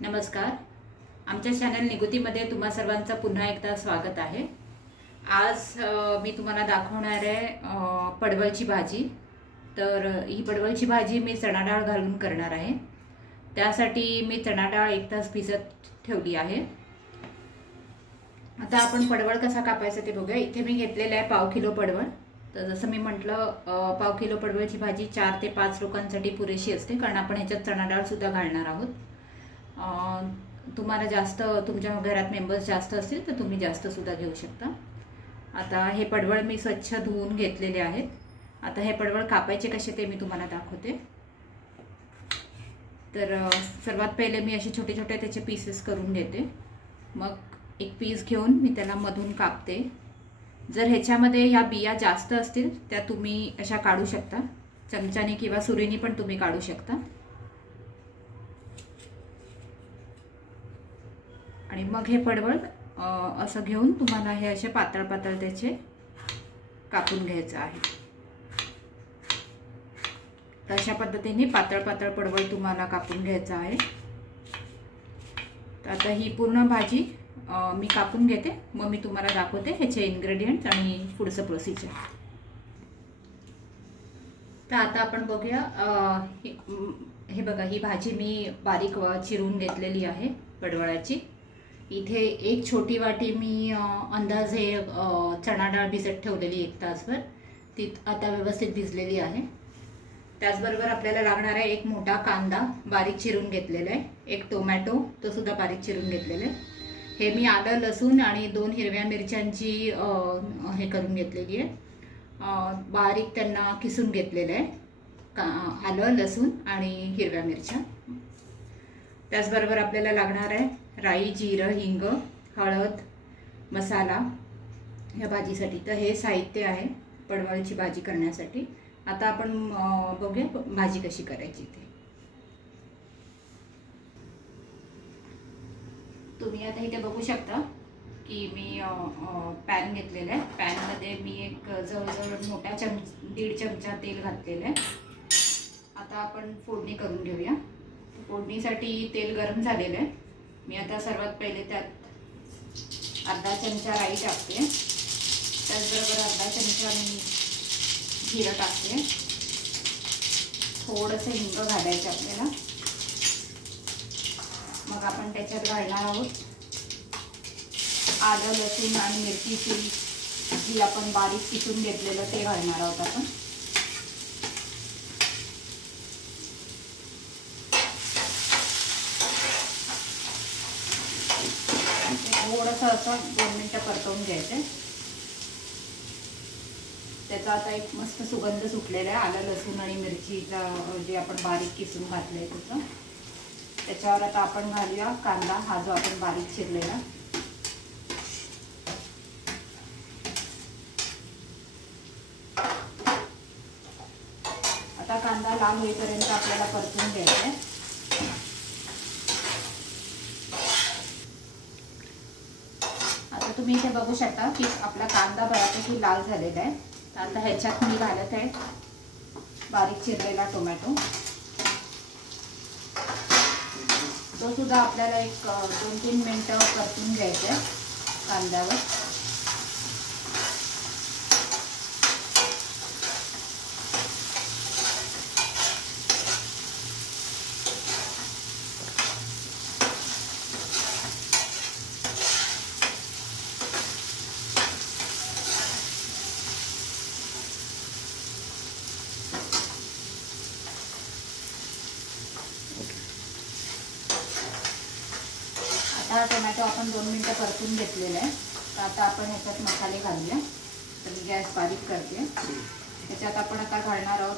नमस्कार. आमच्या चॅनल निगुतीमध्ये तुम्हा सर्वांचं पुन्हा एकदा स्वागत आहे. आज मी तुम्हाला दाखवणार आहे पडवळची भाजी. तर ही पडवळची भाजी मी चणा डाळ घालून करणार आहे. त्यासाठी मी चणा डाळ 1 तास भिजत ठेवली आहे. आता आपण पडवळ कसा कापायचा ते बघूया. इथे मी घेतलेला आहे पाव किलो पडवळ. तर जसं मी म्हटलं पाव किलो पडवळची भाजी 4 ते 5 लोकांसाठी पुरेशी असते, कारण आपण ह्याच्यात चणा डाळ सुद्धा घालणार आहोत. तुम्हाला जास्त तुमच्या घरात मेंबर्स जास्त असतील तर तुम्ही जास्त सुद्धा घेऊ शकता. आता हे पडवळ मी स्वच्छ धुवून घेतलेले आहेत. आता हे पडवळ कापायचे कसे ते मी तुम्हाला दाखवते. तर सर्वात पहिले मी असे छोटे छोटे त्याचे पीसेस करून घेते. मग एक पीस घेऊन मी त्याला मधून कापते. जर ह्याच्यामध्ये ह्या बिया जास्त असतील त्या तुम्ही अशा काढू शकता. चमच्याने किंवा सुरीने पण तुम्ही काढू शकता. आणि मग हे पडवळ असं घेऊन तुम्हाला हे असे पातळ पातळ त्याचे कापून घ्यायचं आहे. तर अशा पद्धतीने पातळ पातळ पडवळ तुम्हाला कापून घ्यायचं आहे. तर आता ही पूर्ण भाजी मी कापून घेते, मग मी तुम्हाला दाखवते ह्याचे इन्ग्रेडियंट्स आणि पुढचं प्रोसिजर. तर आता आपण बघूया. हे बघा, ही भाजी मी बारीक चिरून घेतलेली आहे पडवळाची. इथे एक छोटी वाटी मी अंदाजे चणा डाळ भिजत ठेवलेली 1 तासभर. ती आता व्यवस्थित भिजलेली आहे. त्याचबरोबर आपल्याला लागणार आहे एक मोठा कांदा बारीक चिरून घेतलेला आहे. एक टोमॅटो तो सुद्धा बारीक चिरून घेतलेला आहे. हे मी आलं लसूण आणि 2 हिरव्या मिरच्यांची हे करून घेतलेली आहे. बारीक त्यांना किसून घेतलेलं आहे. आलं लसूण आणि हिरव्या मिरच्या. त्याचबरोबर आपल्याला लागणार आहे राई, जिरं, हिंग, हळद, मसाला या भाजीसाठी. तर हे साहित्य आहे पडवळची भाजी करण्यासाठी. आता आपण बघूया भाजी कशी करायची ते. तुम्ही आता इथे बघू शकता की मी पॅन घेतलेला आहे. पॅनमध्ये मी एक जवळजवळ मोठा 1.5 चमचा तेल घातलेलं आहे. आता आपण फोडणी करून घेऊया. फोडणीसाठी तेल गरम झालेलं आहे. मी आता सर्वात पहिले त्यात अर्धा चमचा राई टाकते. त्याचबरोबर अर्धा चमचा मी जिरं टाकते. थोडंसं हिंग घालायचं आपल्याला. मग आपण त्याच्यात घालणार आहोत आलं लसूण आणि मिरचीची जी आपण बारीक किसून घेतलेलं ते घालणार आहोत आपण. थोडंसं असं 2 मिनिटं परतवून घ्यायचं. त्याचा आता एक मस्त सुगंध सुटलेला आहे आलं लसूण आणि मिरचीचा जे आपण बारीक किसून घातलंय त्याचं. त्याच्यावर आता आपण घालूया कांदा, हा जो आपण बारीक चिरलेला. आता कांदा लाल होईपर्यंत आपल्याला परतून घ्यायचा आहे. तुम्ही इथे बघू शकता की आपला कांदा बऱ्यापैकी लाल झालेला आहे. तर आता ह्याच्यात मी घालत आहे बारीक चिरलेला टोमॅटो. तो सुद्धा आपल्याला एक 2-3 मिनिटं परतून घ्यायचा आहे कांद्यावर. आता टोमॅटो आपण 2 मिनिटं परतून घेतलेलं आहे. तर आता आपण ह्याच्यात मसाले घालूया. तर मी गॅस बारीक करते. ह्याच्यात आपण आता घालणार आहोत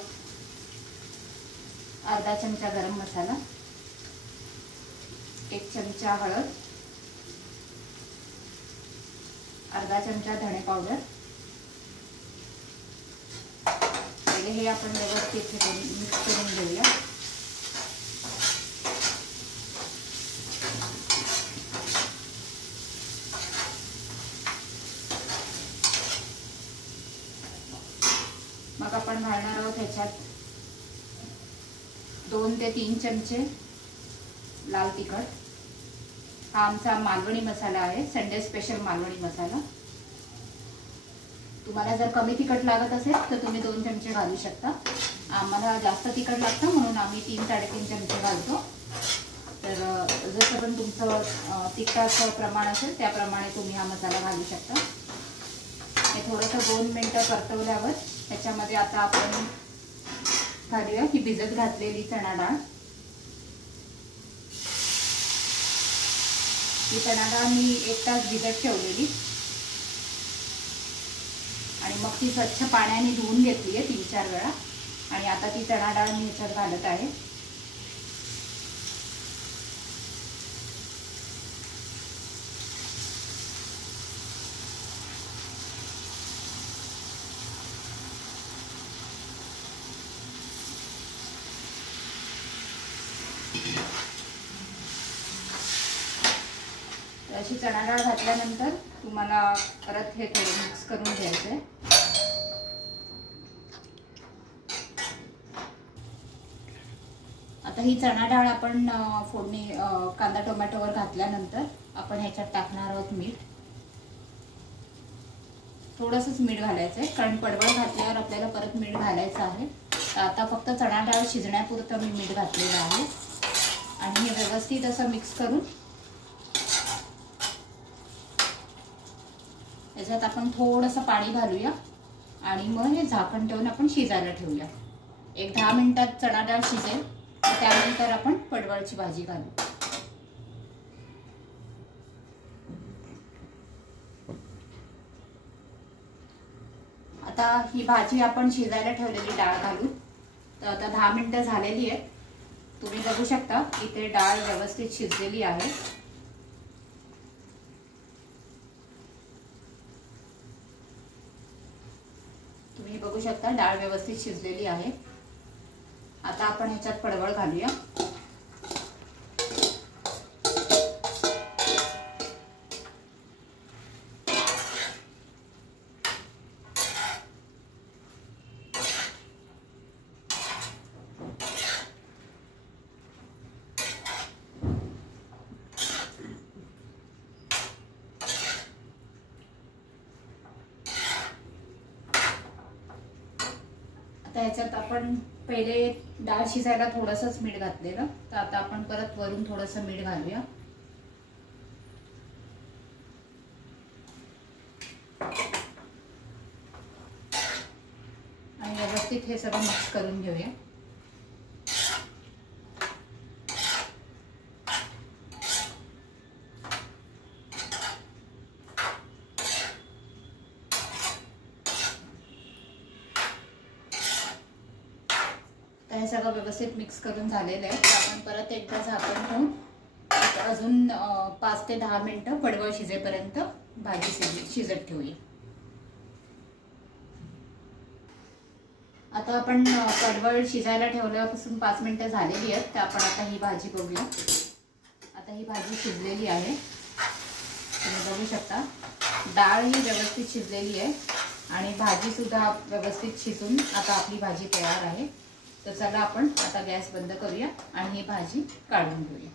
अर्धा चमचा गरम मसाला, 1 चमचा हळद, अर्धा चमचा धणे पावडर. पहिले हे आपण व्यवस्थित मिक्स करून घेऊया. मग आपण घालणार आहोत ह्याच्यात 2 ते 3 चमचे लाल तिखट, हा आमचा मालवणी मसाला आहे, संडे स्पेशल मालवणी मसाला। तुम्हाला जर कमी तिखट लागत असेल तर तुम्ही 2 चमचे घालू शकता। आम्हाला जास्त तिखट लागतं म्हणून आम्ही 3-3.5 चमचे घालतो। तर जसं पण तुमचं तिखटाचं प्रमाण असेल त्याप्रमाणे तुम्ही हा मसाला घालू शकता। हे थोडंसं 2 मिनिटं परतवल्यावर त्याच्यामध्ये आता आपण घालूया ही भिजत घातलेली चणा डाळ। ही चणा डाळ मी 1 तास भिजत ठेवलेली आणि मग ती स्वच्छ पाण्याने धुवून घेतली आहे 3-4 वेळा आणि आता ती चणा डाळ मी ह्याच्यात घालत आहे। अशी चणा डाळ घातल्यानंतर तुम्हाला परत हे थोडं मिक्स करून घ्यायचं आहे। आता ही चणा डाळ आपण फोडणी कांदा टोमॅटोवर घातल्यानंतर आपण ह्याच्यात टाकणार आहोत मीठ। थोडंसंच मीठ घालायचं आहे कारण पडवळ घातल्यावर आपल्याला परत मीठ घालायचं आहे। तर आता फक्त चणा डाळ शिजण्यापुरतं मी मीठ घातलेलं आहे आणि हे व्यवस्थित असं मिक्स करून त्याच्यात आपण थोडंसं पाणी घालूया आणि मग हे झाकण ठेवून आपण शिजायला ठेवूया। 10 मिनिटात चणा डाळ शिजेल, त्यानंतर आपण पडवळची भाजी घालू। आता ही भाजी आपण शिजायला ठेवलेली डाळ घालू। तर आता 10 मिनिटं झालेली आहेत। तुम्ही बघू शकता इथे डाळ व्यवस्थित शिजलेली आहे। तुम्ही बघू शकता डाळ व्यवस्थित शिजलेली आहे। आता आपण ह्याच्यात पडवळ घालूया। आता ह्याच्यात आपण पहिले डाळ शिजायला थोडंसंच मीठ घातलेलं, तर आता आपण परत वरून थोडंसं मीठ घालूया आणि व्यवस्थित हे सगळं मिक्स करून घेऊया। हे सगळं व्यवस्थित मिक्स करून झालेलं आहे। तर आपण परत एकदा झाकण ठेवून अजून 5 ते 10 मिनिटं पडवळ शिजेपर्यंत भाजी शिजत ठेवूया। आता आपण पडवळ शिजायला ठेवल्यापासून 5 मिनिटं झालेली आहेत। तर आपण आता ही भाजी बघूया। आता ही भाजी शिजलेली आहे, तुम्ही बघू शकता डाळ ही व्यवस्थित शिजलेली आहे आणि भाजी सुद्धा व्यवस्थित शिजून आता आपली भाजी तयार आहे। तर चला आपण आता गॅस बंद करूया आणि ही भाजी काढून घेऊया।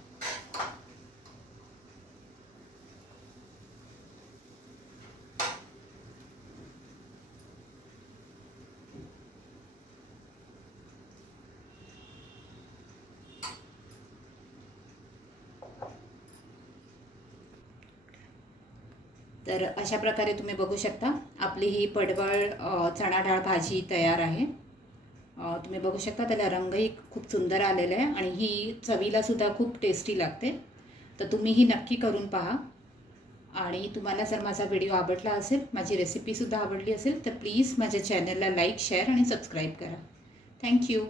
तर अशा प्रकारे तुम्ही बघू शकता आपली ही पडवळ चणा डाळ भाजी तयार आहे। तुम्ही बघू शकता त्याला रंगही खूप सुंदर आलेला आहे आणि ही चवीला सुद्धा खूप टेस्टी लागते। तर तुम्ही ही नक्की करून पहा आणि तुम्हाला जर माझा व्हिडिओ आवडला असेल, माझी रेसिपी सुद्धा आवडली असेल तर प्लीज माझ्या चॅनलला लाईक, शेअर आणि सबस्क्राईब करा। थँक्यू।